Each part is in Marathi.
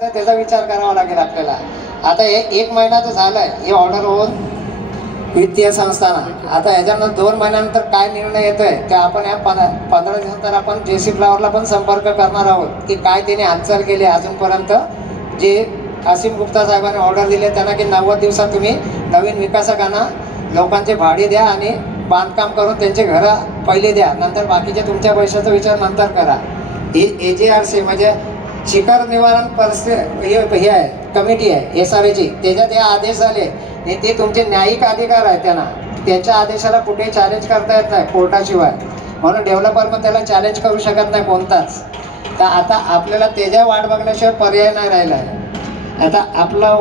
त्याचा विचार करावा लागेल आपल्याला. आता हे 1 महिना तर झालाय ही ऑर्डर होऊन वित्तीय संस्थांना. आता ह्याच्यानंतर 2 महिन्यानंतर काय निर्णय येतोय ते आपण या 15 दिवसानंतर आपण JC फ्लावरला पण संपर्क करणार आहोत की काय त्याने हालचाल केली अजूनपर्यंत. जे असीम गुप्ता साहेबांनी ऑर्डर दिले त्यांना की 90 दिवसात तुम्ही नवीन विकासकांना लोकांचे भाडे द्या आणि बांधकाम करून त्यांचे घरं पहिले द्या, नंतर बाकीचे तुमच्या पैशाचा विचार नंतर करा. ही AJRC म्हणजे शिखर निवारण हे आहे कमिटी आहे SRAची, त्याच्यात हे आदेश झाले आणि ते तुमचे न्यायिक अधिकार आहे. त्यांच्या आदेशाला कुठेही चॅलेंज करता येत नाही कोर्टाशिवाय. म्हणून डेव्हलपर पण त्याला चॅलेंज करू शकत नाही कोणताच. तर आता आपल्याला त्याच्या वाट बघण्याशिवाय पर्याय नाही राहिला आहे. आता आपला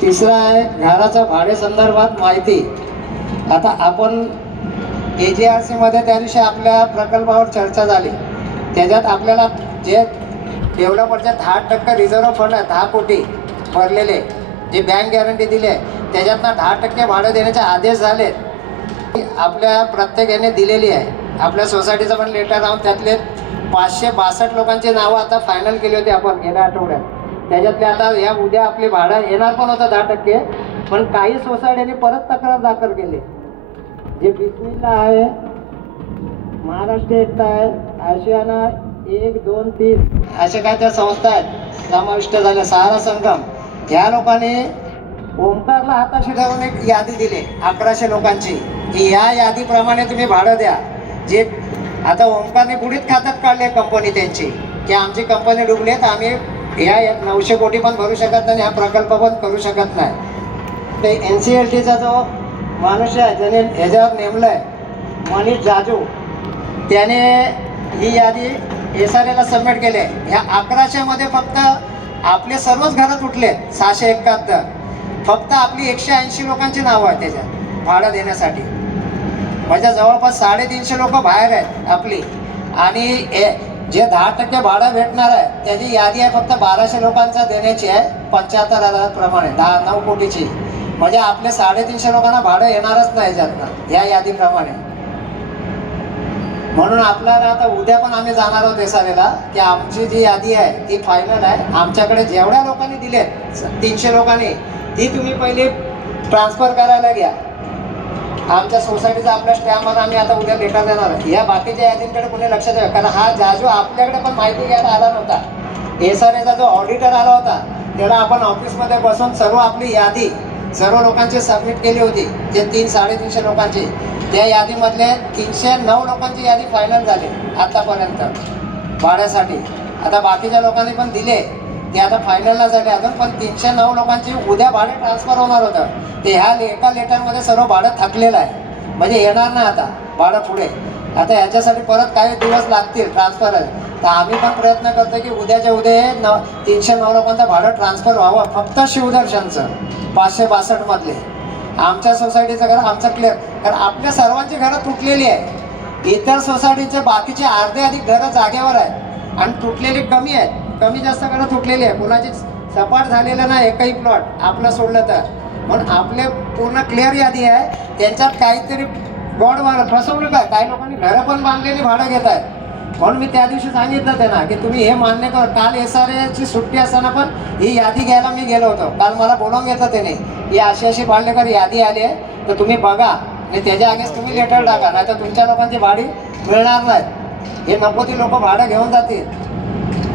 तिसरा आहे घराच्या भाडे संदर्भात माहिती. आता आपण AJRC मध्ये त्या दिवशी आपल्या प्रकल्पावर चर्चा झाली. त्याच्यात आपल्याला जे डेव्हलपरचे 10% रिझर्व्ह फंड आहे, 10 कोटी भरलेले, जे बँक गॅरंटी दिले त्याच्यातनं 10% भाडं देण्याचे आदेश झाले आपल्या प्रत्येक याने दिलेली आहे. आपल्या सोसायटीचं पण लेटर राहून त्यातले 562 लोकांची नावं आता फायनल केली होती आपण गेल्या आठवड्यात. त्याच्यातले आता या उद्या आपली भाडं येणार पण होतं 10%, पण काही सोसायटीने परत तक्रार दाखल केली. जे बिस्मिल्ला आहे, महाराष्ट्र एकता आहे, आशियाना 1, 2, 3 असे काय त्या संस्था आहेत समाविष्ट झाल्या, सहारा संगम. ह्या लोकांनी ओमकारला हाताशी धरून एक यादी दिली 1100 लोकांची की या यादीप्रमाणे तुम्ही भाडं द्या. जे आता ओमकारने बुडीत खात्यात काढले कंपनी त्यांची की आमची कंपनी डुबली तर आम्ही या 900 कोटी पण भरू शकत नाही, हा प्रकल्प पण करू शकत नाही. ते NCLTचा जो माणूस आहे ज्याने ह्याच्यावर नेमलं आहे मनीष जाजू, त्याने ही यादी SRAला सबमिट केले. ह्या 1100 मध्ये फक्त आपले सर्वच घरं तुटले 671, फक्त आपली 180 लोकांची नावं आहेत त्याच्यात भाडं देण्यासाठी. म्हणजे जवळपास 350 लोक बाहेर आहेत आपली. आणि जे 10% भाडं भेटणार आहे त्याची यादी आहे फक्त 1200 लोकांचा देण्याची आहे 75,000 प्रमाणे 9 कोटीची. म्हणजे आपले 350 लोकांना भाडं येणारच नाही याच्यातनं या यादीप्रमाणे. म्हणून आपल्याला आता उद्या पण आम्ही जाणार आहोत SRAला की आमची जी यादी आहे ती फायनल आहे. आमच्याकडे जेवढ्या लोकांनी दिले 300 लोकांनी ती तुम्ही पहिले ट्रान्सफर करायला घ्या. आमच्या सोसायटीचा आपल्या स्टॅम्पवर आम्ही आता उद्या लेटर देणार आहे. या बाकीच्या यादींकडे कोणी लक्ष द्यावं, कारण हा जाजू आपल्याकडे पण माहिती घ्यायला आला नव्हता. SRAचा जो ऑडिटर आला होता त्याला आपण ऑफिसमध्ये बसून सर्व आपली यादी सर्व लोकांची सबमिट केली होती, जे 300-350 लोकांची. त्या यादीमधले 309 लोकांची यादी फायनल झाली आतापर्यंत भाड्यासाठी. आता बाकीच्या लोकांनी पण दिले ते आता फायनलला झाले अजून, पण 309 लोकांची उद्या भाडे ट्रान्सफर होणार होतं. ते ह्या एका लेटरमध्ये सर्व भाडं थकलेलं आहे, म्हणजे येणार नाही आता भाडं पुढे. आता याच्यासाठी परत काही दिवस लागतील ट्रान्सफर. तर आम्ही पण प्रयत्न करतो की उद्याच्या उद्या 309 लोकांचं भाडं ट्रान्सफर व्हावं, फक्त शिवदर्शनचं 562 मधले. आमच्या सोसायटीचं घर आमचं क्लिअर, कारण आपल्या सर्वांची घरं तुटलेली आहे. इतर सोसायटीचे बाकीचे अर्धे अधिक घरं जागेवर आहेत आणि तुटलेली कमी आहेत, कमी जास्त घरं तुटलेली आहे. कुणाची सपाट झालेलं नाही एकही प्लॉट आपलं सोडलं तर. म्हणून आपले पूर्ण क्लिअर यादी आहे. त्यांच्यात काहीतरी बॉडवर फसवणूक आहे, काही लोकांनी घरं पण बांधलेली भाडं घेत आहेत. म्हणून मी त्या दिवशी सांगितलं त्यांना की तुम्ही हे मान्य कर. काल SRAची सुट्टी असताना पण ही यादी घ्यायला मी गेलो होतो. काल मला बोलावून घेतलं त्याने, ही अशी भाडेकर यादी आली आहे तर तुम्ही बघा आणि त्याच्या अगेन्स्ट तुम्ही लेटर टाका, नाही तर तुमच्या लोकांची भाडी मिळणार नाहीत. हे नको ती लोक भाडं घेऊन जातील.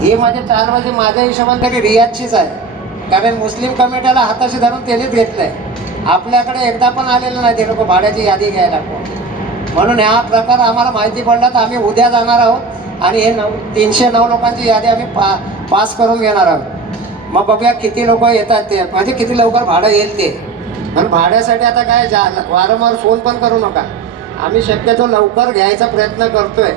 ही माझे 4 वाजे माझ्या हिशोबाने तरी रियाजचीच आहे, कारण मुस्लिम कमिटीला हाताशी धरून त्यांनीच घेतलंय. आपल्याकडे एकदा पण आलेलं नाही ते लोक भाड्याची यादी घ्यायला. म्हणून हा प्रकार आम्हाला माहिती पडला तर आम्ही उद्या जाणार आहोत आणि हे 309 लोकांची यादी आम्ही पास करून घेणार आहोत. मग बघूया किती लोक येतात ते, म्हणजे किती लवकर भाडं येईल ते. आणि भाड्यासाठी आता काय वारंवार फोन पण करू नका. आम्ही शक्यतो लवकर घ्यायचा प्रयत्न करतोय,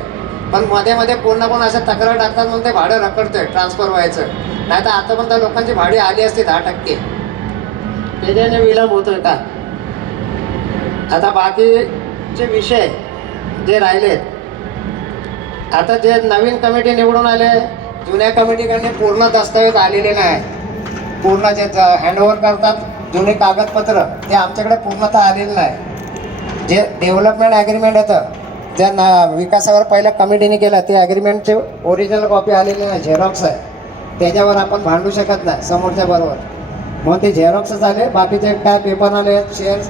पण मध्ये मध्ये कोण ना कोण असं तक्रार टाकतात म्हणून ते भाडं रखडतोय ट्रान्सफर व्हायचं. नाही तर आता पण त्या लोकांची भाडी आली असती 10%, त्याच्याने विलंब होतोय का. आता बाकीचे विषय जे राहिलेत, आता जे नवीन कमिटी निवडून आले, जुन्या कमिटीकडे पूर्ण दस्तावेज आलेले नाही. पूर्ण जे हँडओव्हर करतात जुने कागदपत्र ते आमच्याकडे पूर्णतः आलेलं नाही. जे डेव्हलपमेंट ॲग्रीमेंट येतं ज्या विकासावर पहिल्या कमिटीने केलं ते ॲग्रीमेंटचे ओरिजिनल कॉपी आलेली नाही, झेरॉक्स आहे. त्याच्यावर आपण भांडू शकत नाही समोरच्या बरोबर. मग ते झेरॉक्स झाले, बाकीचे काय पेपर आले, शेअर्स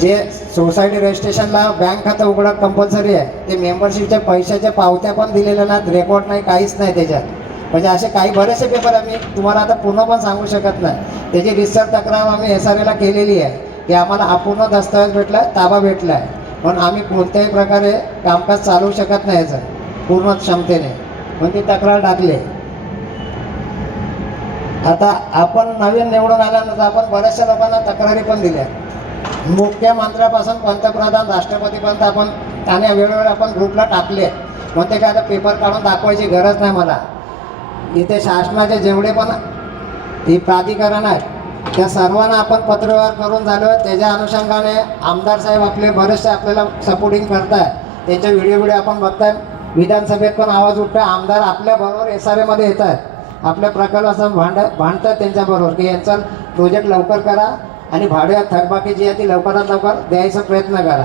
जे सोसायटी रजिस्ट्रेशनला बँक खातं उघडणं कंपल्सरी आहे, ते मेंबरशिपच्या पैशाच्या पावत्या पण दिलेल्या नाहीत, रेकॉर्ड नाही, काहीच नाही त्याच्यात. म्हणजे असे काही बरेचसे पेपर आम्ही तुम्हाला आता पूर्ण पण सांगू शकत नाही. त्याची रिसर्च तक्रार आम्ही SRAला केलेली आहे की आम्हाला अपूर्ण दस्तऐवज भेटला आहे, ताबा भेटला आहे, पण आम्ही कोणत्याही प्रकारे कामकाज चालवू शकत नाही याचं पूर्ण क्षमतेने, म्हणून ती तक्रार टाकली. आता आपण नवीन निवडून आल्यानंतर आपण बऱ्याचशा लोकांना तक्रारी पण दिल्या, मुख्यमंत्र्यापासून पंतप्रधान राष्ट्रपतीपर्यंत आपण आणि वेळोवेळी आपण ग्रुपला टाकले. मग ते काय आता पेपर काढून दाखवायची गरज नाही मला. इथे शासनाचे जेवढे पण ही प्राधिकरण आहेत त्या सर्वांना आपण पत्रव्यवहार करून झालो. त्याच्या अनुषंगाने आमदार साहेब आपले बरेचसे आपल्याला सपोर्टिंग करताय, त्यांचे व्हिडिओ आपण बघताय. विधानसभेत पण आवाज उठताय, आमदार आपल्याबरोबर SRAमध्ये येत आहेत, आपल्या प्रकल्पासह भांडतात त्यांच्याबरोबर की यांचा प्रोजेक्ट लवकर करा आणि भाड्या थकबाकी जी आहे ती लवकरात लवकर द्यायचा प्रयत्न करा.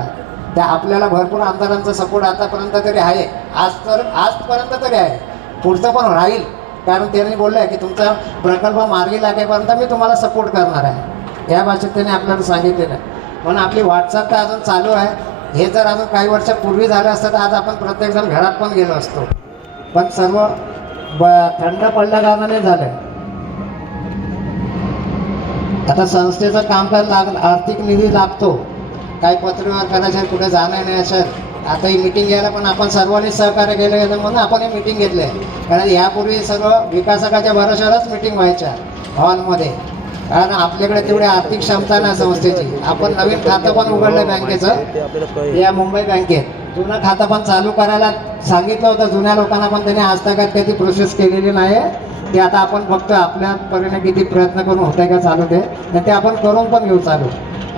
त्या आपल्याला भरपूर आमदारांचा सपोर्ट आतापर्यंत तरी आहे, आजपर्यंत तरी आहे, पुढचं पण राहील. कारण त्यांनी बोललं आहे की तुमचा प्रकल्प मार्गी लागेपर्यंत मी तुम्हाला सपोर्ट करणार आहे, या भाषेत त्यांनी आपल्याला सांगितलेलं आहे. म्हणून आपली वाटचाल तर अजून चालू आहे. हे जर अजून काही वर्षापूर्वी झालं असतं तर आज आपण प्रत्येकजण घरात पण गेलो असतो, पण सर्व थंड पडल्या कारणाने झालं. आता संस्थेचं कामकाज आर्थिक निधी लागतो, काही पत्रव्यवहार करायचं, कुठे जाणं नाही असेल. आता ही मीटिंग घ्यायला पण आपण सर्वांनी सहकार्य केलं गेलं म्हणून आपण ही मीटिंग घेतली आहे. कारण यापूर्वी सर्व विकासकाच्या भरोशावरच मीटिंग व्हायच्या हॉलमध्ये, कारण आपल्याकडे तेवढी आर्थिक क्षमता नाही संस्थेची. आपण नवीन खातं पण उघडलं बँकेचं, या मुंबई बँकेत. जुनं खातं पण चालू करायला सांगितलं होतं जुन्या लोकांना, पण त्यांनी आज तक कधी प्रोसेस केलेली नाही आहे. ते आता आपण बघतो आपल्या परीने किती प्रयत्न करून होत आहे का चालू ते आपण करून पण घेऊ चालू.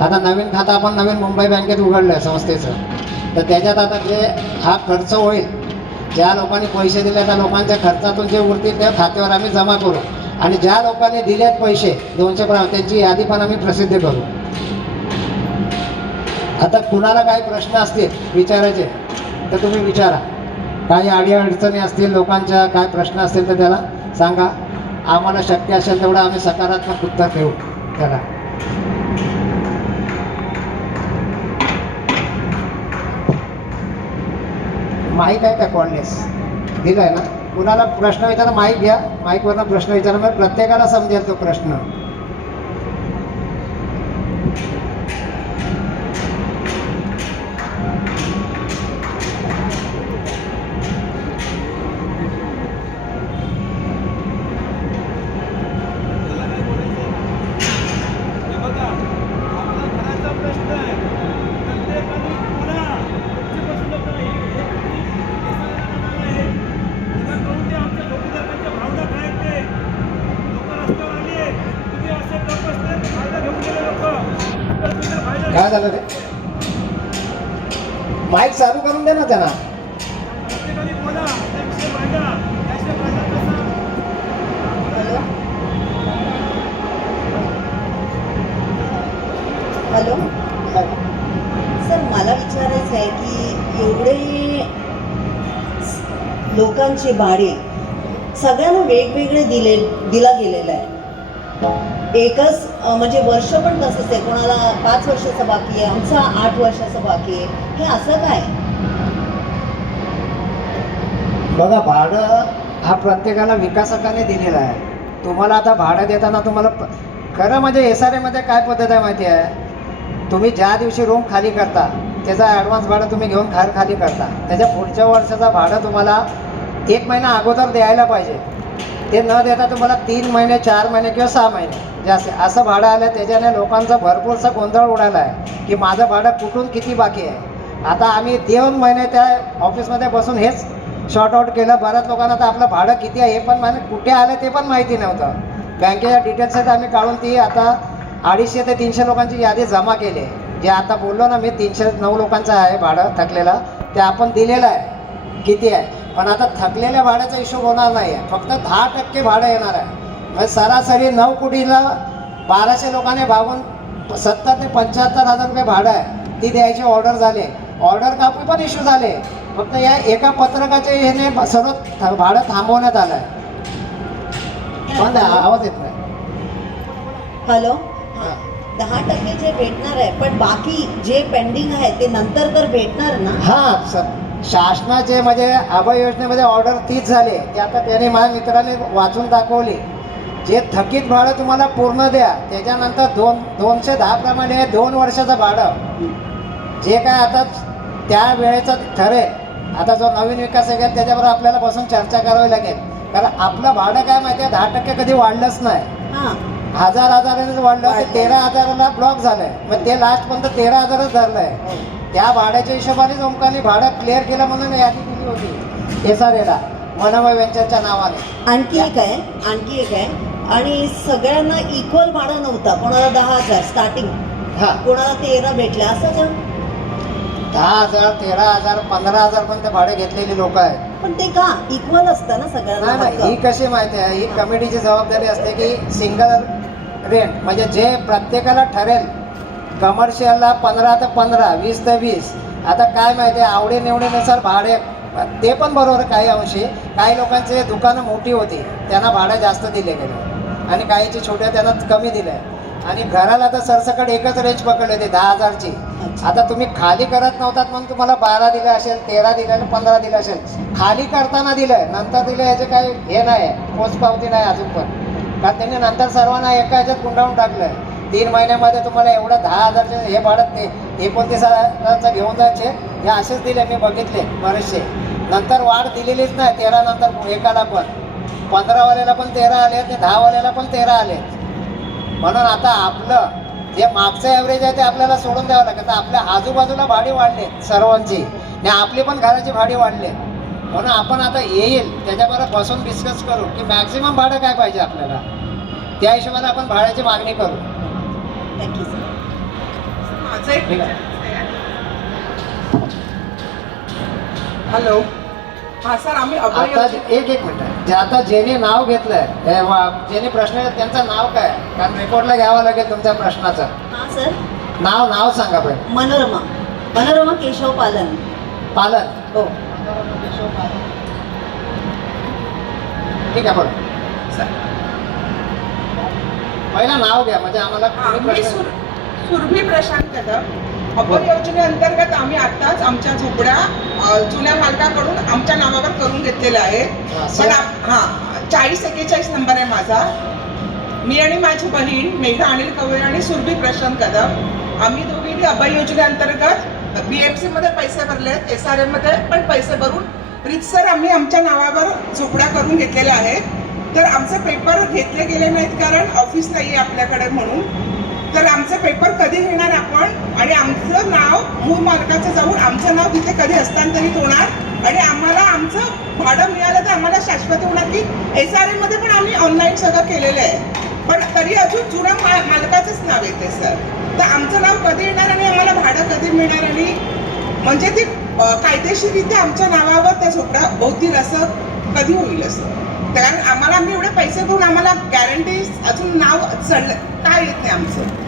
आता नवीन खातं आपण नवीन मुंबई बँकेत उघडलं आहे संस्थेचं, तर त्याच्यात आता जे हा खर्च होईल, ज्या लोकांनी पैसे दिले त्या लोकांच्या खर्चातून जे उरतील त्या खात्यावर आम्ही जमा करू, आणि ज्या लोकांनी दिलेत पैसे 200 त्यांची यादी पण आम्ही प्रसिद्ध करू. आता कुणाला काही प्रश्न असतील विचारायचे तर तुम्ही विचारा, काही अडीअडचणी असतील लोकांच्या, काय प्रश्न असतील तर त्याला सांगा. आम्हाला शक्य असेल तेवढं आम्ही सकारात्मक उत्तर देऊ त्याला. माईक आहे का कॉलनेस दिलं आहे ना, कुणाला प्रश्न विचारा, माईक घ्या, माईकवरनं प्रश्न विचारा, मग प्रत्येकाला समजेल तो प्रश्न. काय झालं रे, माईक चालू करून दे ना त्यांना. हॅलो सर, मला विचारायचं आहे की एवढे लोकांचे भाडे सगळ्यांना वेगवेगळे दिला गेलेलं आहे. एकच म्हणजे वर्ष पण तसंच आहे, कोणाला 5 वर्षाचं बाकी आहे, आमचा 8 वर्षाचं बाकी आहे. हे असं काय? बघा, भाडं हा प्रत्येकाला विकासकाने दिलेला आहे. तुम्हाला आता भाडं देताना तुम्हाला खरं म्हणजे SRAमध्ये काय पद्धत आहे माहिती आहे, तुम्ही ज्या दिवशी रूम खाली करता त्याचा ॲडव्हान्स भाडं तुम्ही घेऊन खाली करता, त्याच्या पुढच्या वर्षाचा भाडं तुम्हाला 1 महिना अगोदर द्यायला पाहिजे. ते न देता तुम्हाला 3 महिने 4 महिने किंवा 6 महिने जास्त असं भाडं आलं. त्याच्याने लोकांचा भरपूरसा गोंधळ उडाला आहे की माझं भाडं कुठून किती बाकी आहे. आता आम्ही 2 महिने त्या ऑफिसमध्ये बसून हेच शॉर्ट आउट केलं. बऱ्याच लोकांना तर आपलं भाडं किती आहे हे पण कुठे आलं ते पण माहिती नव्हतं. बँकेच्या डिटेल्स आहेत आम्ही काढून ती आता 250 ते 300 लोकांची यादी जमा केली आहे. जे आता बोललो ना मी 309 लोकांचं आहे भाडं थकलेलं, ते आपण दिलेलं आहे किती आहे. पण आता थकलेल्या भाड्याचा हिशोब होणार नाही आहे, फक्त 10% भाडं येणार आहे. म्हणजे सरासरी 9 कोटीला 1200 लोकांनी भागून 70 ते 75 हजार रुपये भाडं आहे. ती द्यायची ऑर्डर झाले, ऑर्डर कॉपी पण इश्यू झाले. फक्त या एका पत्रकाच्या ह्याने सर्व भाडं थांबवण्यात आलं आहे. बंद आहे, आवाज येत नाही. हॅलो. 10% जे भेटणार आहे, पण बाकी जे पेंडिंग आहे ते नंतर तर भेटणार ना. हा, शासनाचे म्हणजे अभय योजनेमध्ये ऑर्डर तीच झाली ते आता त्याने माझ्या मित्राने वाचून दाखवली. जे थकीत भाडं तुम्हाला पूर्ण द्या, त्याच्यानंतर 210 प्रमाणे 2 वर्षाचं भाडं जे काय आता त्या वेळेचं ठरेल. आता जो नवीन विकास आहे त्याच्यावर आपल्याला बसून चर्चा करावी लागेल, कारण आपलं भाडं काय माहिती आहे 10% कधी वाढलंच नाही. हां. हजारानेच वाढलं ते 13,000ला ब्लॉक झालंय, मग ते लास्ट पर्यंत 13,000च धरलंय. त्या भाड्याच्या हिशोबाने ओमकाने भाडं क्लिअर केलं म्हणून यादी केली होती SRA मनोमय वेंचरच्या नावाने. आणखी एक आहे आणि सगळ्यांना इक्वल भाडं नव्हतं. कोणाला 10,000 स्टार्टिंग, हा, कोणाला 13 भेटले, असं का? 10,000, 13,000, 15,000 पर्यंत भाडे घेतलेली लोक आहेत. पण ते का इक्वल असतं ना सगळ्यांना नाही, ही हक्क? कशी माहिती आहे, ही कमिटीची जबाबदारी असते की सिंगल रेंट म्हणजे जे प्रत्येकाला ठरेल. कमर्शियलला 15 ते 15, 20 ते 20. आता काय माहिती आहे, आवडीनिवडीनुसार भाडे ते पण बरोबर काही अंशी. काही लोकांचे दुकानं मोठी होती, त्यांना भाडं जास्त दिले गेले आणि काहीची छोट्या त्यांना कमी दिलं. आणि घराला तर सरसकट एकच रेंज पकडली होती 10,000ची. आता तुम्ही खाली करत नव्हतात म्हणून तुम्हाला 12 दिलं असेल, 13 दिलं आणि 15 दिलं असेल. खाली करताना दिलं, नंतर दिलं याचे काही हे नाही, पोचपावती नाही अजून पण. कारण त्यांनी नंतर सर्वांना एका ह्याच्यात गुंडाळून टाकलं. 3 महिन्यामध्ये तुम्हाला एवढं 10,000चे हे भाडं ते 29,000चं घेऊन जायचे, हे असेच दिले मी बघितले बरेचसे. नंतर वाढ दिलेलीच नाही 13 नंतर एकाला पण. 15वाल्याला पण 13 आले आणि 10वाल्याला पण 13 आले. म्हणून आता आपलं जे मागचं ॲव्हरेज आहे ते आपल्याला सोडून द्यावं लागतं. आपल्या आजूबाजूला भाडी वाढले सर्वांची आणि आपली पण घराची भाडी वाढले. म्हणून आपण आता येईल त्याच्याबरोबर बसून डिस्कस करू की मॅक्झिमम भाडं काय पाहिजे आपल्याला, त्या हिशोबाने आपण भाड्याची मागणी करू. नक्कीच. माझं एक ठीक आहे. हॅलो. हा सर, आम्ही आता एक मिनिट, जे आता जेने नाव घेतलंय, जेने प्रश्न त्यांचं नाव काय, कारण रेकॉर्डला घ्यावं लागेल तुमच्या प्रश्नाचं हां सर. नाव सांगा पहिले. मनोरमा केशव पालन. पालन. हो. ठीक आहे, बोला. पहिला नाव घ्या म्हणजे आम्हाला कोणी मी प्रश्न- सुरभी प्रशांत कदम. अभय योजनेअंतर्गत आम्ही आताच आमच्या झोपड्या जुन्या मालकाकडून आमच्या नावावर करून घेतलेल्या आहेत. हा, पण सर. 4041 नंबर आहे माझा. मी आणि माझी बहीण मेघा अनिल कवळे आणि सुरभी प्रशांत कदम, आम्ही दोघींनी अभय योजनेअंतर्गत BFC मध्ये पैसे भरले आहेत, SRA मध्ये पण पैसे भरून रितसर आम्ही आमच्या नावावर झोपड्या करून घेतलेल्या आहेत. तर आमचे पेपर घेतले गेले नाहीत कारण ऑफिस नाही आहे आपल्याकडे म्हणून. तर आमचे पेपर कधी घेणार आपण आणि आमचं नाव मूळ मालकाचं जाऊन आमचं नाव तिथे कधी हस्तांतरित होणार आणि आम्हाला आमचं भाडं मिळालं तर आम्हाला शाश्वत होणार की SRA मध्ये पण आम्ही ऑनलाईन सगळं केलेलं आहे. पण तरी अजून जुना मालकाचंच नाव येते सर. तर आमचं नाव कधी येणार आणि आम्हाला भाडं कधी मिळणार आणि म्हणजे ते कायदेशीररित्या आमच्या नावावर त्या झोपड्या होतील असं कधी होईल असं. कारण आम्ही एवढे पैसे भरून आम्हाला गॅरंटी अजून नाव चढलं काय येत नाही आमचं.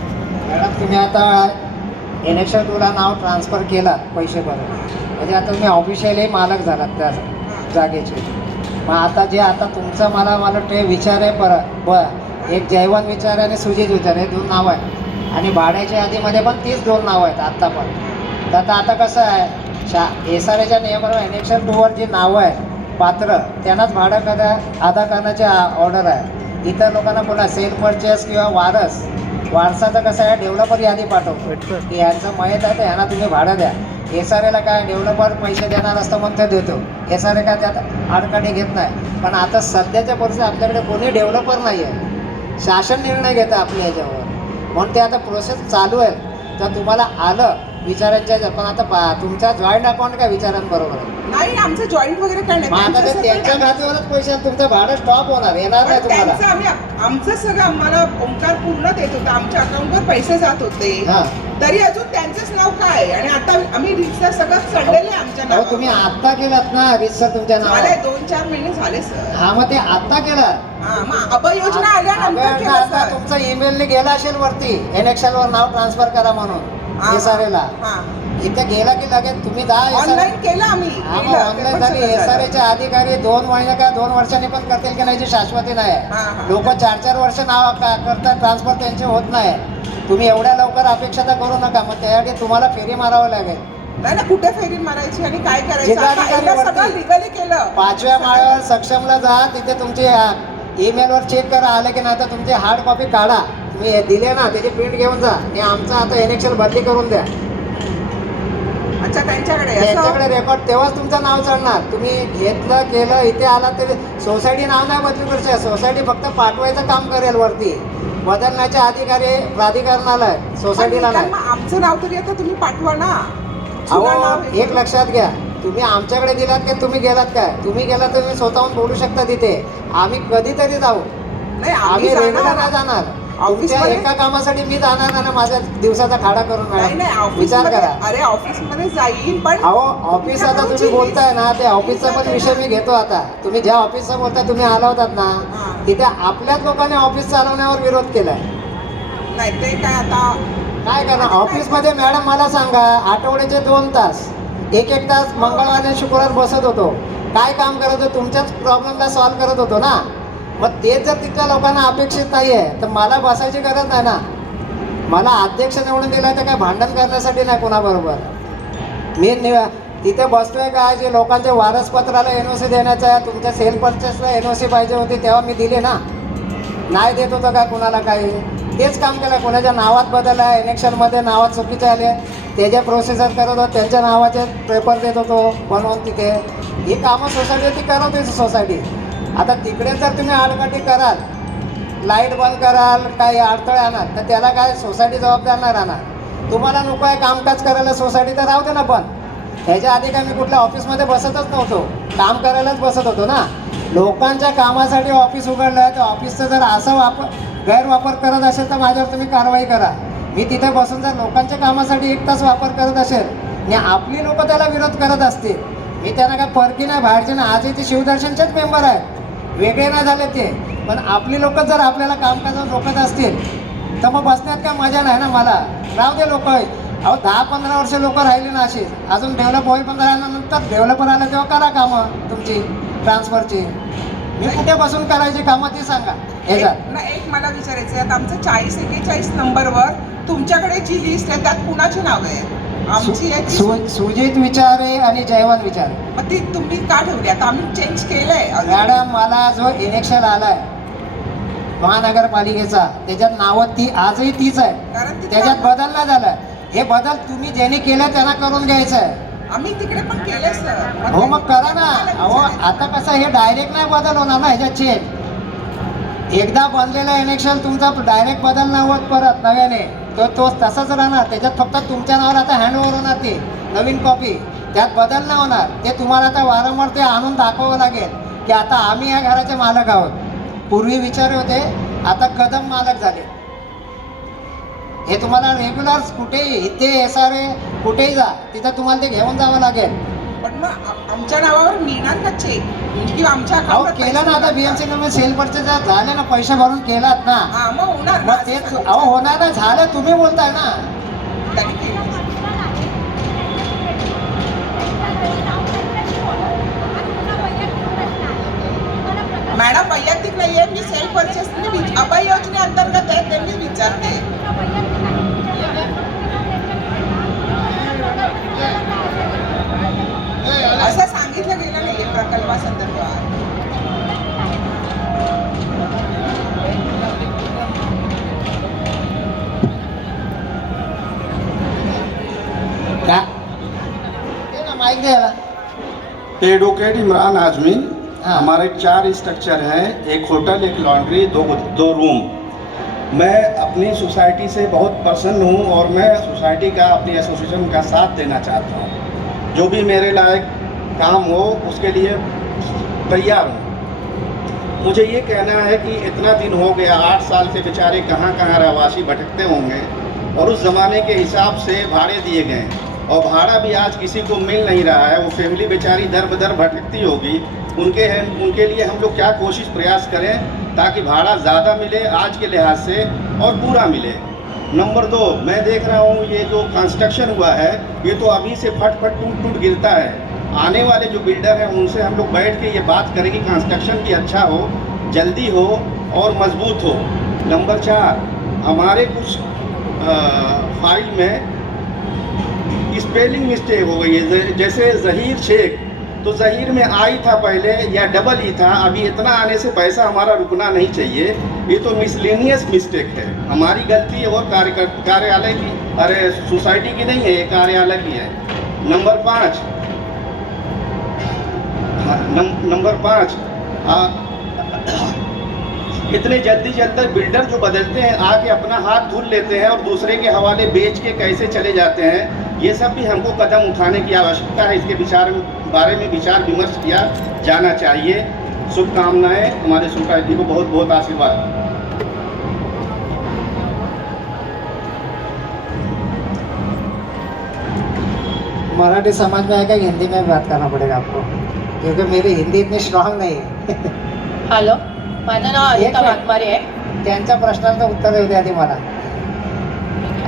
मॅडम तुम्ही आता NHL टूला नाव ट्रान्सफर केला पैसे भरून, म्हणजे आता तुम्ही ऑफिशियली मालक झालात त्या जागेचे. मग आता तुमचं मला ते विचार आहे परत एक जयवंत विचार आणि सुजित विचार हे 2 नावं आहेत आणि भाड्याच्या यादीमध्ये पण 2 नावं आहेत आत्ता पण. तर आता कसं आहे SRAच्या नियमावर NHL टूवर जी नावं आहेत पात्र त्यांनाच भाडं अदा करण्याची ऑर्डर आहे. इतर लोकांना पुन्हा सेल परचेस किंवा वारसाचं कसं आहे डेव्हलपर यादी पाठवतो की यांचं मयत आहे तर यांना तुम्ही भाडं द्या. SRAला काय डेव्हलपर पैसे देणार असतं मग ते देतो. SRA काय त्यात आडकाठी घेत नाही. पण आता सध्याच्या परिस्थितीत आपल्याकडे कोणी डेव्हलपर नाही आहे, शासन निर्णय घेतं आपल्या ह्याच्यावर. म्हणून ते आता प्रोसेस चालू आहे. तर तुम्हाला आलं विचारांच्या, पण आता तुमचा जॉईंट अकाउंट काय विचारांबरोबर आहे नाही, आमचं जॉईंट वगैरे काय नाही. मग आता ते त्यांच्या खात्यावरच पैसे तुमचं भाडं स्टॉप होणार, येणार नाही तुम्हाला. आमचं सगळं आम्हाला ओंकार पूर्ण देत होता, आमच्या अकाउंटवर पैसे जात होते. हा. तरी अजून त्यांचंच नाव काय आणि आता आम्ही रिक्षा सगळं चढलेले आमच्या अहो नावावर. तुम्ही आत्ता केलात ना रिसर तुमच्या झाले नावावर. 2-4 महिने झाले सर. हा मग ते आत्ता केला. हा, मग अभय योजना आल्यानंतर केलं आता सर. तुमचा ईमेलने गेला असेल वरती NHL वर नाव ट्रान्सफर करा म्हणून हा. SRAला. हा. इथे गेला की लगेच तुम्ही जा ऑनलाईन केलं आम्ही केलं, ते ऑनलाईन पण झाली. सगळं झालं. SRA चे अधिकारी 2 महिने का 2 वर्षांनी पण करतील की नाही, शाश्वती नाही. हा, हा. लोक 4-4 वर्ष नाव करतात, ट्रान्सफर त्यांचे होत नाही. तुम्ही एवढ्या लवकर अपेक्षा तर करू नका. मग त्यासाठी तुम्हाला फेरी मारावं लागेल. नाही ना, कुठे फेरी मारायची आणि काय करायचं जिल्हाधिकारी आता एकदा सगळं वरती. लिगली केलं. 5व्या माळ्यावर सक्षमला जा, तिथे तुमची ईमेलवर चेक करा आले की नाही, तर तुमची हार्ड कॉपी काढा. तुम्ही हे दिले ना त्याची प्रिंट घेऊन जा. हे आमचं आता इलेक्शन बदली करून द्या. अच्छा, त्यांच्याकडे असं? त्यांच्याकडे रेकॉर्ड तेव्हाच तुमचं नाव चढणार. तुम्ही घेतलं केलं इथे आला तरी सोसायटी नाव नाही बदलू करते. सोसायटी फक्त पाठवायचं काम करेल वरती. बदलण्याचे अधिकारी प्राधिकरणाला आहे, सोसायटीला पण नाही. मग आमचं नाव तरी आता तुम्ही पाठवा ना. जुनं अहो नाव हे एक लक्षात घ्या, तुम्ही आमच्याकडे दिलात का तुम्ही गेलात काय? तुम्ही गेलात तर तुम्ही स्वतःहून बोलू शकता तिथे. आम्ही कधीतरी जाऊ. नाही, आम्ही आम्ही रेग्युलर जाणार. नाही जाणार. ऑफिसमध्ये- तुमच्या एका कामासाठी मी जाणार नाही ना, माझ्या दिवसाचा खाडा करून नाही नाही, मॅडम. विचार ऑफिसमध्ये करा. अरे ऑफिसमध्ये जाईल पण अहो ऑफिस आता तुम्ही बोलताय ना, ते ऑफिसचा पण विषय मी घेतो आता. तुम्ही ज्या ऑफिसचा बोलताय, तुम्ही आला होतात ना, हा. तिथे आपल्याच लोकांनी ऑफिस चालवण्यावर विरोध केलाय. नाही ते काय आता काय करणार ऑफिसमध्ये? मॅडम मला सांगा, आठवड्याचे 2 तास, एक तास मंगळवार आणि शुक्रवार बसत होतो. काय काम करत होतो? तुमच्याच प्रॉब्लेमला सॉल्व्ह करत होतो ना. मग तेच जर तिथल्या लोकांना अपेक्षित नाही आहे तर मला बसायची गरज नाही ना. मला अध्यक्ष निवडून दिला तर काय भांडण करण्यासाठी नाही कोणाबरोबर. मी तिथे बसतोय काय, जे लोकांच्या वारसपत्राला NOC देण्याचं आहे, तुमच्या सेल परचेसला NOC पाहिजे होती तेव्हा मी दिले ना. नाही देत होतं काय कुणाला काही? तेच काम केलं. कोणाच्या नावात बदल आहे, इलेक्शनमध्ये नावात चुकीचे आले त्याचे प्रोसिजर करत होतो, त्यांच्या नावाचे पेपर देत होतो बनवून तिथे. ही कामं सोसायटी करत होती सोसायटी. आता तिकडे जर तुम्ही आडकाठी कराल, लाईट बंद कराल, काही अडथळे आणाल, तर त्याला काय सोसायटी जबाबदार नाही राहणार. तुम्हाला नको आहे कामकाज करायला सोसायटी, तर राहू दे ना. पण ह्याच्या आधी काय मी कुठल्या ऑफिसमध्ये बसतच नव्हतो, काम करायलाच बसत होतो ना. लोकांच्या कामासाठी ऑफिस उघडलं आहे, तर ऑफिसचं जर असं गैरवापर करत असेल तर माझ्यावर तुम्ही कारवाई करा. मी तिथे बसून जर लोकांच्या कामासाठी 1 तास वापर करत असेल आणि आपली लोक त्याला विरोध करत असतील, मी त्यांना काय फरकी नाही, बाहेरचे ना. आजही ते शिवदर्शनचेच मेंबर आहेत, वेगळे नाही झाले ते. पण आपली लोक जर आपल्याला कामकाजावर रोखत असतील तर मग बसण्यात काय मजा नाही ना मला. राहू दे लोक. अहो 10-15 वर्ष लोक राहिली ना अशीच. अजून डेव्हलप होईल, पण राहिल्यानंतर डेव्हलपर आलं तेव्हा करा कामं तुमची ट्रान्सफरची. मी कुठे बसून करायची कामं ती सांगा ह्याच्यात. एक मला विचारायचं आहे, आता आमचं 40-41 नंबरवर तुमच्याकडे जी लिस्ट आहे त्यात कुणाची नावं आहेत? आमची आहे ती- सुजित विचारे आणि जयवंत विचारे. मग ती तुम्ही का ठेवली? आता आम्ही चेंज केलंय. मॅडम मला जो इलेक्शन आलाय महानगरपालिकेचा, त्याच्यात नावं ती आजही तीच आहे, कारण तिथे त्याच्यात बदल नाही झाला. हे बदल तुम्ही ज्यांनी केलं त्यांना करून घ्यायचं आहे. आम्ही तिकडे पण केलंय सर. हो मग करा ना. अहो आता कसं हे डायरेक्ट नाही बदल होणार ना ह्याच्यात चेंज. एकदा बनलेलं इलेक्शन तुमचा डायरेक्ट बदल नाही होत परत नव्याने, तो तसाच राहणार. त्याच्यात फक्त तुमच्या नावावर आता हँडओव्हर होणार, ती नवीन कॉपी, त्यात बदल नाही होणार. ते तुम्हाला आता वारंवार ते आणून दाखवावं लागेल की आता आम्ही या घराचे मालक आहोत. पूर्वी विचार होते, आता कदम मालक झाले. हे तुम्हाला रेग्युलर कुठेही, इथे SRA कुठेही जा, तिथं तुम्हाला ते घेऊन जावं लागेल. पण मग आमच्या नावावर मिळणार का चेक किंवा आमच्या अहो account वर केलं ना आता पैसे BMC मध्ये सेल परचेस झाले ना, पैसे भरून केलात ना. हा मग होणार ना. मग तेच अहो होणार ना, झालं. तुम्ही बोलताय ना. त्यांनी केलं. मॅडम वैयक्तिक नाहीये, मी सेल्फ परचेस अभय योजनेअंतर्गत आहे ते मी विचारते. असं सांगितलं गेलं नाहीये प्रकल्पासंदर्भात. का ते ना माईक द्यायला. एडवोकेट इमरान आजमी। हाँ। हमारे 4 स्ट्रक्चर हैं, एक होटल, एक लॉन्ड्री, दो रूम। मैं अपनी सोसाइटी से बहुत प्रसन्न हूँ और मैं सोसाइटी का, अपनी एसोसिएशन का साथ देना चाहता हूँ। जो भी मेरे लायक काम हो उसके लिए तैयार हूँ। मुझे ये कहना है कि इतना दिन हो गया, 8 साल से बेचारे कहाँ कहाँ रहवासी भटकते होंगे और उस ज़माने के हिसाब से भाड़े दिए गए और भाड़ा भी आज किसी को मिल नहीं रहा है। वो फैमिली बेचारी दर बदर भटकती होगी। उनके लिए हम लोग क्या कोशिश प्रयास करें ताकि भाड़ा ज़्यादा मिले आज के लिहाज से और पूरा मिले। नंबर 2, मैं देख रहा हूँ ये जो कंस्ट्रक्शन हुआ है ये तो अभी से फट फट टूट टूट गिरता है। आने वाले जो बिल्डर हैं उनसे हम लोग बैठ के ये बात करें कि कंस्ट्रक्शन भी अच्छा हो, जल्दी हो और मजबूत हो। नंबर 4, हमारे कुछ फाइल में स्पेलिंग मिस्टेक हो गई है, जैसे ज़हीर शेख, तो ज़हीर में आई था पहले या डबल ही था। अभी इतना आने से पैसा हमारा रुकना नहीं चाहिए। ये तो मिसलेनियस मिस्टेक है, हमारी गलती है और कार्यालय की, अरे सोसाइटी की नहीं है, ये कार्यालय की है। नंबर 5, इतने जल्दी बिल्डर जो बदलते हैं आके अपना हाथ धुल लेते हैं और दूसरे के हवाले बेच के कैसे चले जाते हैं। ये सब भी हमको कदम उठाने की आवश्यकता है। इसके बारे में विचार विमर्श किया जाना चाहिए। शुभकामनाएं, हमारे सोसाइटी को बहुत बहुत आशीर्वाद। मराठी समझ में आएगा कि हिंदी में भी बात करना पड़ेगा आपको, क्योंकि मेरी हिंदी इतनी स्ट्राँग नहीं है। हॅलो, माझं नाव एक अनिता मिनिट. वाघमारे आहे. त्यांच्या प्रश्नाचं उत्तर देऊ द्या आधी मला।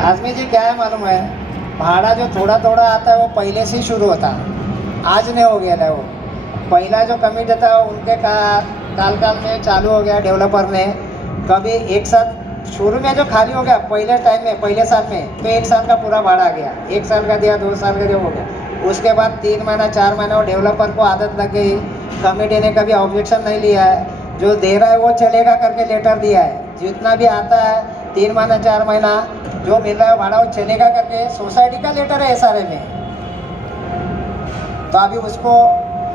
आजमी जी क्या है मालूम है, भाड़ा जो थोड़ा थोड़ा आता है वो पहले से ही शुरू होता, आज नहीं हो गया है। वो पहला जो कमिटी था उनके काल में चालू हो गया, डेवलपर ने कभी एक साथ शुरू में जो खाली हो गया पहले टाइम में, पहले साल में तो 1 साल का पूरा भाड़ा आ गया, 1 साल का दिया, 2 साल का दिया, हो गया। उसके बाद 3 महीना 4 महीना वो डेवलपर को आदत लग गई, कमेटी ने कभी ऑब्जेक्शन नहीं लिया है, जो दे रहा है वो चलेगा करके लेटर दिया है। जितना भी आता है 3 महीना 4 महीना जो मिल रहा है भाड़ा वो चलेगा करके सोसाइटी का लेटर है SRA में। तो अभी उसको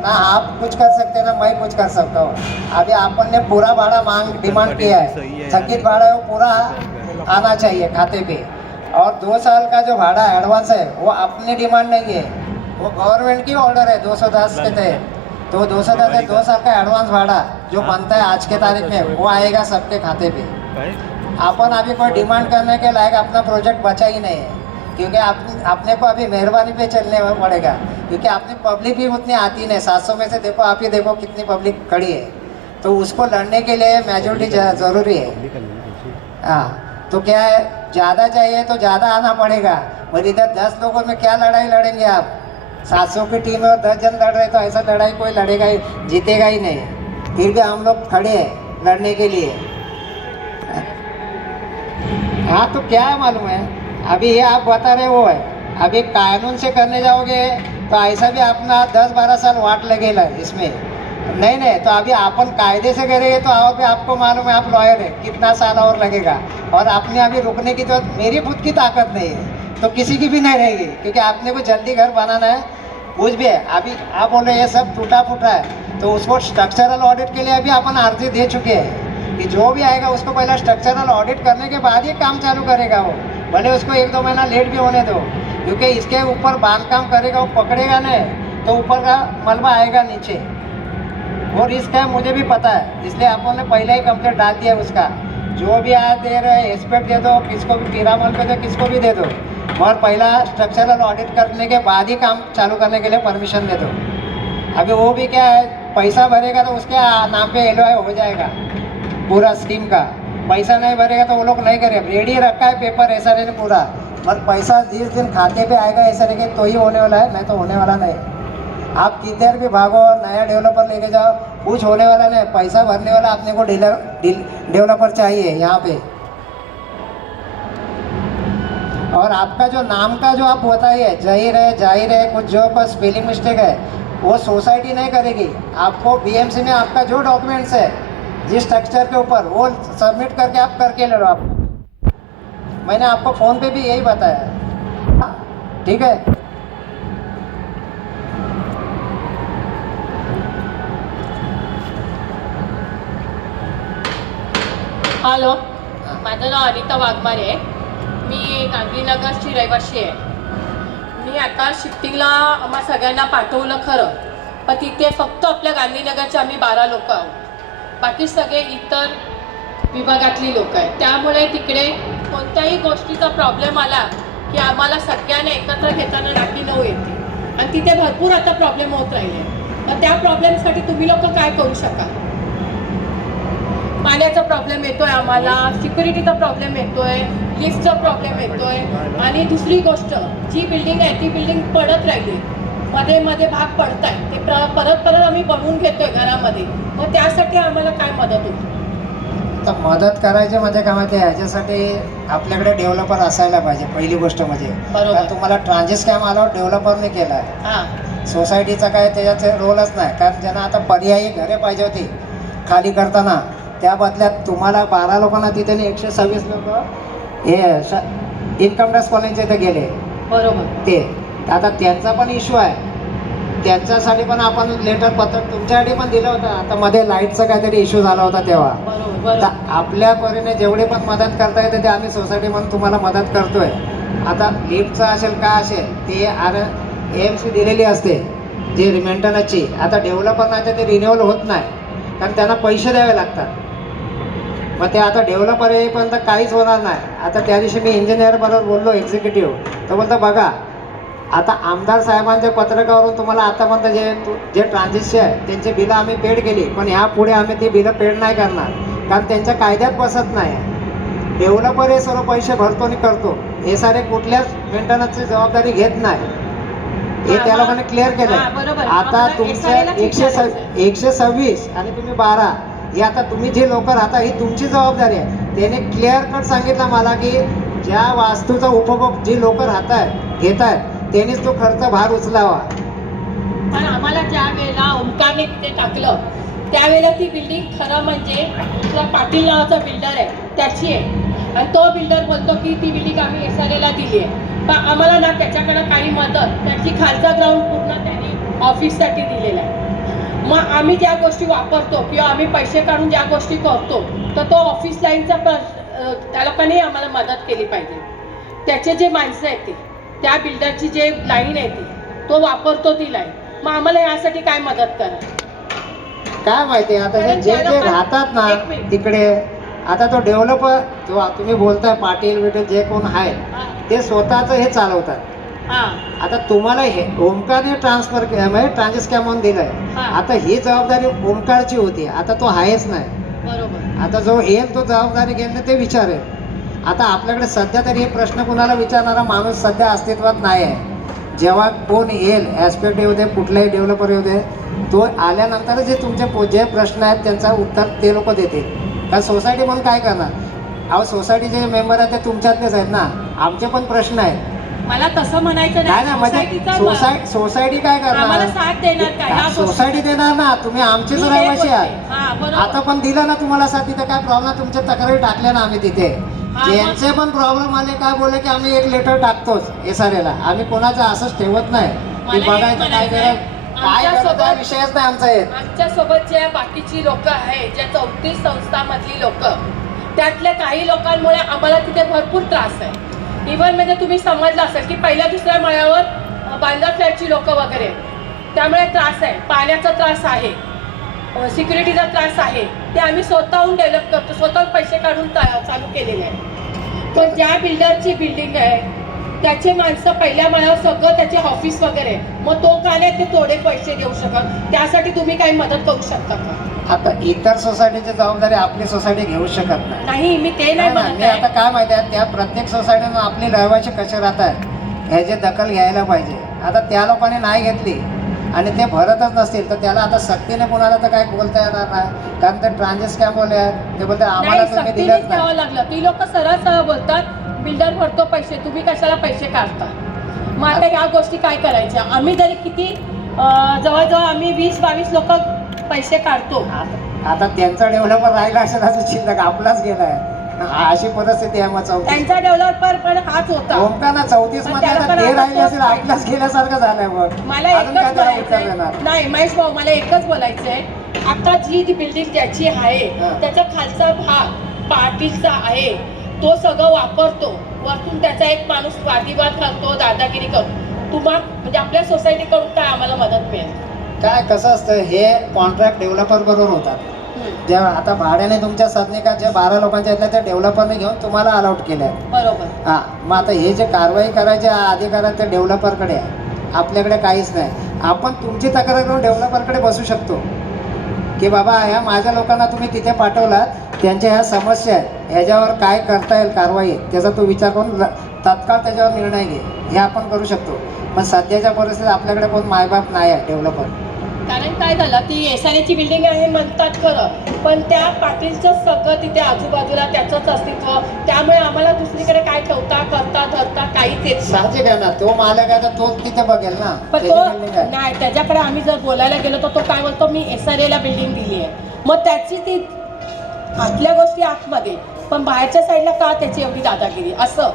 ना आप कुछ कर सकते हैं ना मैं कुछ कर सकता हूँ। अभी अपन ने पूरा भाड़ा डिमांड किया है, थकित भाड़ा है वो पूरा आना चाहिए खाते पे। और 2 साल का जो भाड़ा एडवांस है वो अपनी डिमांड नहीं है, वो गवर्नमेंट की ऑर्डर है 210 के तहत। तो 210 है 2 साल का एडवांस भाड़ा जो बनता है आज के तारीख में वो आएगा सबके खाते पे। अपन अभी कोई डिमांड करने के लायक अपना प्रोजेक्ट बचा ही नहीं है, क्योंकि अपने को अभी मेहरबानी पे चलने पड़ेगा, क्योंकि अपनी पब्लिक भी उतनी आती नहीं। 700 में से देखो, आप ही देखो कितनी पब्लिक खड़ी है, तो उसको लड़ने के लिए मेजोरिटी ज़रूरी है। हाँ, तो क्या है, ज़्यादा चाहिए तो ज़्यादा आना पड़ेगा। और इधर 10 लोगों में क्या लड़ाई लड़ेंगे आप? 700 की टीम में और 10 जन लड़ रहे, तो ऐसा लड़ाई कोई लड़ेगा ही, जीतेगा ही नहीं। फिर भी हम लोग खड़े हैं लड़ने के लिए। हाँ, तो क्या है मालूम है, अभी ये आप बता रहे वो है, अभी कानून से करने जाओगे तो ऐसा भी अपना 10-12 साल वाट लगेगा इसमें। नहीं, तो अभी अपन कायदे से करेंगे तो और भी आपको मालूम है, आप लॉयर है, कितना साल और लगेगा। और आपने अभी रुकने की तो मेरी खुद की ताकत नहीं है, तो किसी की भी नहीं रहेगी, क्योंकि आपने को जल्दी घर बनाना है, कुछ भी है। अभी आप बोल रहे ये सब टूटा फूटा है, तो उसको स्ट्रक्चरल ऑडिट के लिए अभी अपन अर्जी दे चुके हैं कि जो भी आएगा उसको पहला स्ट्रक्चरल ऑडिट करने के बाद ही काम चालू करेगा वो, भले उसको 1-2 महीना लेट भी होने दो, क्योंकि इसके ऊपर बांधकाम करेगा वो पकड़ेगा नहीं तो ऊपर का मलबा आएगा नीचे, वो रिस्क है, मुझे भी पता है। इसलिए आप लोगों ने पहले ही कंप्लेंट डाल दिया उसका। जो भी आया दे रहे एक्सपेक्ट दे दो, किसको भी पीरामल पे दो, किसको भी दे दो, और पहला स्ट्रक्चरल ऑडिट करने के बाद ही काम चालू करने के लिए परमिशन दे दो। अभी वो भी क्या है, पैसा भरेगा तो उसके नाम पे LOI हो जाएगा पूरा स्कीम का। पैसा नहीं भरेगा तो वो लोग नहीं करेंगे। रेडी रखा है पेपर SRA ने पूरा, पर पैसा जिस दिन खाते पे आएगा SRA के तो ही होने वाला है, नहीं तो होने वाला नहीं। आप किधर भी भागो, नया डेवलपर लेके जाओ, कुछ होने वाला नहीं। पैसा भरने वाला अपने को डेवलपर चाहिए यहाँ पे। और आपका जो नाम का जो आप बताइए जाहिर है कुछ जो पर स्पेलिंग मिस्टेक है वो सोसाइटी नहीं करेगी। आपको BMC में आपका जो डॉक्यूमेंट्स है जिस स्ट्रक्चर के ऊपर, वो सबमिट करके आप करके ले लो। आप, मैंने आपको फ़ोन पे भी यही बताया, ठीक है। हॅलो, माझं नाव अनिता वाघमारे आहे. मी गांधीनगरची रहिवाशी आहे. मी आता शिफ्टिंगला आम्हा सगळ्यांना पाठवलं खरं, पण तिथे फक्त आपल्या गांधीनगरचे आम्ही 12 लोक आहोत, बाकी सगळे इतर विभागातली लोक आहेत. त्यामुळे तिकडे कोणत्याही गोष्टीचा प्रॉब्लेम आला की आम्हाला सगळ्यांना एकत्र घेताना नाकी 9 येते, आणि तिथे भरपूर आता प्रॉब्लेम होत राहिले. तर त्या प्रॉब्लेमसाठी तुम्ही लोक काय करू शकाल? पाण्याचा प्रॉब्लेम येतोय आम्हाला, सिक्युरिटीचा प्रॉब्लेम येतोय, लिफ्टचा प्रॉब्लेम येतोय. आणि दुसरी गोष्ट, जी बिल्डिंग आहे ती बिल्डिंग पडत राहिली, मध्ये मध्ये भाग पडत आहे, ते परत परत आम्ही बनवून घेतोय घरामध्ये. मग त्यासाठी आम्हाला काय मदत होती? तर मदत करायची म्हणजे काय माहिती आहे, ह्याच्यासाठी आपल्याकडे डेव्हलपर असायला पाहिजे पहिली गोष्ट म्हणजे. बरोबर. कारण तुम्हाला ट्रान्झिट कॅम्प आल्यावर डेव्हलपरने केला आहे, हां, सोसायटीचा काय त्याच्यात रोलच नाही. कारण ज्यांना आता पर्यायी घरे पाहिजे होती खाली करताना, त्या बदल्यात तुम्हाला 12 लोकांना तिथे 126 लोक हे इन्कम टॅक्स कॉलनीच्या इथे गेले बरोबर. ते. आता त्यांचा पण इश्यू आहे, त्यांच्यासाठी पण आपण लेटर पत्र तुमच्यासाठी पण दिलं होतं. आता मध्ये लाईटचा काहीतरी इश्यू झाला होता तेव्हा. बरोबर. तर आपल्या परीने जेवढी पण मदत करता येते ते आम्ही सोसायटी म्हणून तुम्हाला मदत करतोय. आता लिफ्टचं असेल काय असेल ते AMC दिलेली असते जे मेंटेनन्सची. आता डेव्हलपर नाही तर ते रिन्युअल होत नाही, कारण त्यांना पैसे द्यावे लागतात. मग ते आता डेव्हलपर येईपर्यंत काहीच होणार नाही. आता त्या दिवशी मी इंजिनियर बरोबर बोललो एक्झिक्युटिव्ह, तर बोलतो बघा आता आमदार साहेबांच्या पत्रकावरून तुम्हाला आतापर्यंत जे ट्रान्झिशन आहे त्यांची बिलं आम्ही पेड केली, पण ह्यापुढे आम्ही ती बिलं पेड नाही करणार, कारण त्यांच्या कायद्यात बसत नाही. डेव्हलपर हे सर्व पैसे भरतो आणि करतो, हे सारे कुठल्याच मेंटेनन्सची जबाबदारी घेत नाही. हे त्या लोकांनी क्लिअर केलं. हां, बरोबर. आता आम्हाला तुमच्या SRA लाच विचारायचं. 126 आणि तुम्ही 12, हे आता तुम्ही जे लोक राहता ही तुमची जबाबदारी आहे. त्याने क्लिअर कट सांगितलं मला की ज्या वास्तूचा उपभोग जी लोक राहत आहेत घेत आहेत त्यांनीच तो खर्च भार उचलावा. पण आम्हाला ज्या वेळेला ओमकारने तिथे टाकलं त्यावेळेला ती बिल्डिंग खरं म्हणजे तुला पाटील नावाचा बिल्डर आहे त्याची आहे, आणि तो बिल्डर बोलतो की ती बिल्डिंग आम्ही SRA ला दिली आहे. पण आम्हाला ना त्याच्याकडं काही मदत, त्याची खालचा ग्राउंड पूर्ण त्यांनी ऑफिससाठी दिलेला आहे. मग आम्ही ज्या गोष्टी वापरतो किंवा आम्ही पैसे काढून ज्या गोष्टी करतो तर तो ऑफिस लाईनचा त्या लोकांनी आम्हाला मदत केली पाहिजे. त्याचे जे माणसं आहेत ते, त्या बिल्डरची जे लाईन आहे ती, तो वापरतो ती लाईन. मग आम्हाला यासाठी काय मदत करा? काय माहिती आता कारण जे त्या जे लोकांना- राहतात ना एक मिनिट. तिकडे, आता तो डेव्हलपर जो तुम्ही बोलताय पाटील बिटील जे कोण आहे ते स्वतःचं हे चालवतात. हां, आता तुम्हाला हे ओमकारने ट्रान्सफर म्हणजे ट्रान्झिट कॅम्प म्हणून दिलंय. हां. आता ही जबाबदारी ओमकारची होती, आता तो आहेच नाही. बरोबर. आता जो येईल तो जबाबदारी घेणं ते विचारेल. आता आपल्याकडे सध्या तरी हे प्रश्न कुणाला विचारणारा माणूस सध्या अस्तित्वात नाही आहे. जेव्हा कोण येईल ॲस्पेक्ट येऊ दे, कुठलाही डेव्हलपर येऊ दे, तो आल्यानंतर जे तुमचे जे प्रश्न आहेत त्यांचा उत्तर ते लोक देतील. कारण सोसायटी म्हणून काय करणार? अहो सोसायटीचे मेंबर आहेत ते तुमच्यातलेच आहेत ना, आमचे पण प्रश्न आहेत. मला तसं म्हणायचं नाही ना, म्हणजे सोसायटीचा सोसायटी काय आम्हाला करणार? साथ देणार का ह्या गोष्टी? सोसायटी देणार ना, तुम्ही आमचेच मी हे रहिवासी बोलते. आहात. हां, बरोबर. आता पण दिलं ना तुम्हाला साथ, तिथे काय प्रॉब्लेम? तुमच्या तक्रारी टाकल्या ना आम्ही तिथे. हा, ज्यांचे पण प्रॉब्लेम आले काय बोलले की आम्ही एक लेटर टाकतोच SRA ला. आम्ही कोणाचं असंच ठेवत नाही की मला एक बघायचं काय म्हणायचंय, करत काय करत आमच्यासोबत- हा विषयच नाही आमचा येत. आमच्यासोबत ज्या बाकीची लोक आहेत, ज्या 34 संस्थामधली लोक, त्यातल्या काही लोकांमुळे आम्हाला तिथे भरपूर त्रास आहे. इव्हन म्हणजे तुम्ही समजलं असेल की पहिल्या दुसऱ्या माळ्यावर बांधला फ्लॅटची लोक वगैरे, त्यामुळे त्रास आहे, पाण्याचा त्रास आहे, सिक्युरिटीचा त्रास आहे. ते आम्ही स्वतःहून डेव्हलप करतो, स्वतःहून पैसे काढून चालू केलेले आहे. पण ज्या बिल्डरची बिल्डिंग आहे त्याचे माणसं पहिल्या माळ्यावर सगळं त्याचे ऑफिस वगैरे, मग तो का नाही ते थोडे पैसे देऊ शकत? त्यासाठी तुम्ही काही मदत करू शकता का? आता इतर सोसायटीची जबाबदारी आपली सोसायटी घेऊ शकत नाही. नाही, मी ते नाही नाही ना, म्हणत मी आता आहे. काय माहिती आहे, त्या प्रत्येक सोसायटीनं आपली रहिवासी कसे राहतात ह्याची दखल घ्यायला पाहिजे. आता त्या लोकांनी नाही घेतली आणि ते भरतच नसतील तर त्याला आता सक्तीने कोणाला तर काय बोलता येणार नाही. कारण ते ट्रान्झिट कॅम्प बोलले आहेत, ते बोलते आम्हाला नाही, तुम्ही सक्तीनेच दिलंच द्यावं नाही. लागलं. ती लोक सरळ बोलतात बिल्डर भरतो पैसे, तुम्ही कशाला पैसे काढता? मग आता ह्या गोष्टी काय करायच्या? आम्ही जरी किती जवळजवळ आम्ही 20-22 लोक पैसे काढतो. आता त्यांचा डेव्हलपर राहिला असेल असं शिल्लक आपलाच गेलाय. अशी परिस्थिती आहे. मग 34 त्यांचा डेव्हलपर पण हाच होता. ओमकार ना 34 मध्ये त्याला आता पण ते आता राहिले असेल, तोच आपलाच गेल्यासारखं झालंय. मग मला अजून काय एकच त्याला उत्तर बोलायचंय, देणार? नाही महेश भाऊ, मला एकच बोलायचंय. आता जी बिल्डिंग ज्याची आहे हा. त्याचा खालचा भाग पाटीलचा आहे, तो सगळं वापरतो. वरतून त्याचा एक माणूस वादिवाद घालतो, दादागिरी करतो. म्हणजे आपल्या सोसायटीकडून काय आम्हाला मदत मिळेल? काय कसं असतं, हे कॉन्ट्रॅक्ट डेव्हलपर बरोबर होतात. ज्या आता भाड्याने तुमच्या सदनिकात ज्या 12 लोकांच्या आहेत त्या डेव्हलपरने घेऊन तुम्हाला अलॉट केल्या. बरोबर. हां, मग आता हे जे कारवाई करायचे अधिकार आहेत ते डेव्हलपरकडे आहे, आपल्याकडे काहीच नाही. आपण तुमची तक्रार करून डेव्हलपरकडे बसू शकतो की बाबा ह्या माझ्या लोकांना तुम्ही तिथे पाठवलात, त्यांच्या ह्या समस्या आहेत, ह्याच्यावर काय करता येईल कारवाई, त्याचा तू विचार करून तात्काळ त्याच्यावर निर्णय घे, हे आपण करू शकतो. पण सध्याच्या परिस्थितीत आपल्याकडे कोण मायबाप नाही आहे डेव्हलपर. कारण काय झालं, ती एसआरएची बिल्डिंग आहे म्हणतात खरं, पण त्या पाटीलचं सगळं तिथे आजूबाजूला त्याचंच अस्तित्व, त्यामुळे आम्हाला दुसरीकडे काय ठेवता करता धरता काहीच येत नाही. साहजिक आहे ना, तो मालक आहे तर तोच तिथे बघेल ना. पण त्याची तो building आहे. नाही, त्याच्याकडे आम्ही जर बोलायला गेलो तर तो काय बोलतो, मी एसआरएला बिल्डिंग दिली आहे. मग त्याची ती आतल्या गोष्टी आतमध्ये, पण बाहेरच्या साईडला का त्याची एवढी दादागिरी असं.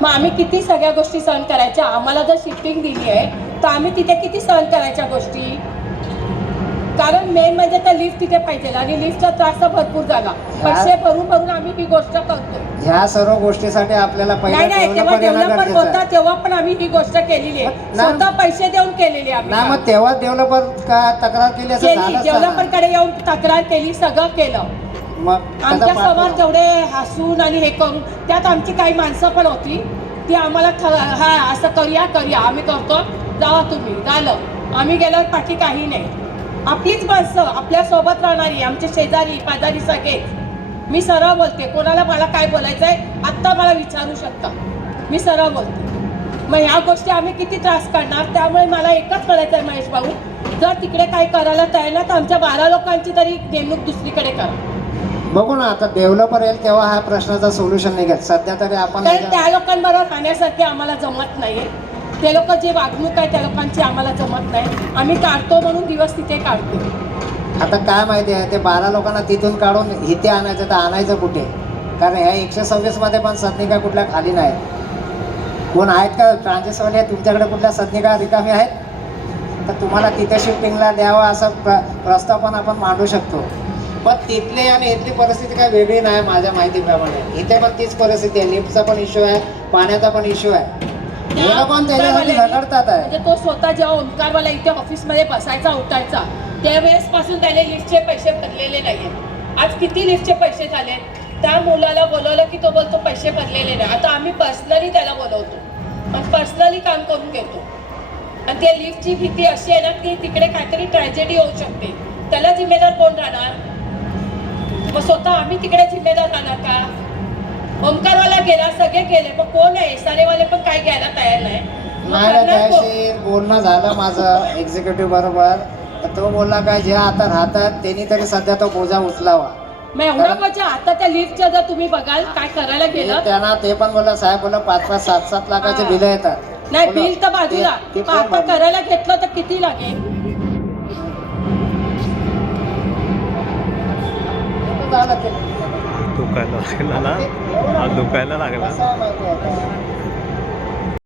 मग आम्ही किती सगळ्या गोष्टी सहन करायच्या. आम्हाला जर शिफ्टिंग दिली आहे तर आम्ही तिथे किती सहन करायच्या गोष्टी. कारण मेन म्हणजे त्या लिफ्ट तिथे पाहिजे आणि लिफ्टचा त्रास तर भरपूर झाला. पैसे भरून आम्ही ही गोष्ट करतो. ह्या सर्व गोष्टीसाठी आपल्याला नाही तेव्हा डेव्हलपर येणं डेव्हलपर गरजेचं होता आहे. तेव्हा पण आम्ही ही गोष्ट केलेली आहे. ना- स्वतः पैसे देऊन केलेली आहे ना, आम्ही. मग तेव्हा डेव्हलपर का तक्रार केली असं झालं असतं ना. डेव्हलपरकडे येऊन तक्रार केली, सगळं केलं. मग त्याचा आमच्या समोर पाठपुरावा. तेवढे हसून आणि हे करून, त्यात आमची काही माणसं पण होती, ती आम्हाला हा असं करूया आम्ही करतो, जावा तुम्ही, झालं. आम्ही गेल्यावर पाठी काही नाही. आपलीच माणसं आपल्या सोबत राहणारी, आमचे शेजारी पाजारी सगळेच. मी सरळ बोलते, कोणाला मला काय बोलायचं आहे आत्ता मला विचारू शकता, मी सरळ बोलते. मग ह्या गोष्टी आम्ही किती त्रास काढणार. त्यामुळे मला एकच म्हणायचं आहे महेश भाऊ, जर तिकडे काही करायला तयार ना तर आमच्या 12 लोकांची तरी नेमणूक दुसरीकडे करा. बघू ना, आता डेव्हलपर येईल तेव्हा हा प्रश्नाचा सोल्युशन निघेल. सध्या तरी आपण कारण त्या लोकांबरोबर राहण्यासारखे आम्हाला जमत नाही. ते लोक जे वागणूक आहे त्या लोकांची आम्हाला जमत नाही. आम्ही काढतो म्हणून दिवस तिथे काढतो. आता काय माहिती आहे, ते 12 लोकांना तिथून काढून इथे आणायचं, तर आणायचं कुठे? कारण ह्या 126 मध्ये पण सदनिका कुठल्या खाली नाहीत. कोण आहेत का ट्रान्झेक्शनवाले तुमच्याकडे कुठल्या सदनिका रिकामी आहेत? तर तुम्हाला तिथे शिफ्टिंगला द्यावा असा प्रस्ताव पण आपण मांडू शकतो. पण तिथली आणि इथली परिस्थिती काय वेगळी नाही माझ्या माहितीप्रमाणे. इथे पण तीच परिस्थिती आहे, लिफ्टचा पण इश्यू आहे, पाण्याचा पण इश्यू आहे. हे लोक त्याच्यासाठी झगडतात आहे. म्हणजे तो स्वतः जेव्हा ओंकारवाला इथे ऑफिसमध्ये बसायचा उठायचा त्यावेळेस पासून त्याने लिफ्टचे पैसे भरलेले नाहीये. आज किती लिफ्टचे पैसे झाले. त्या मुलाला बोलवलं की तो बोलतो पैसे भरलेले नाही. आता आम्ही पर्सनली त्याला बोलवतो आणि पर्सनली काम करून घेतो. आणि त्या लिफ्टची भीती अशी आहे ना की तिकडे काहीतरी ट्रॅजेडी होऊ शकते. त्याला जिम्मेदार कोण राहणार? मग स्वतः आम्ही तिकडे जिम्मेदार राहणार का? ओंकारवाला गेला, सगळे गेले, मग कोण आहे? सारेवाले पण काही घ्यायला तयार नाही. नाही ना, त्याशी बोलणं झालं माझं एक्झिक्युटिव्ह बरोबर. तर तो बोलला काय, जे आता राहतात त्यांनी तरी सध्या तो बोजा उचलावा. मग एवढा मजा आता त्या लिफ्टच्या जर तुम्ही बघाल काय करायला गेलं. त्यांना ते पण बोलला, साहेब बोला 5-5, 7-7 लाखाचे बिलं येतात. नाही बोला, बिल तर बाजूला, ते पण आता करायला घेतलं तर किती लागेल? झालं ते. दुखायला लागला ना, दुखायला लागला. कसं आहे माहिती आहे का?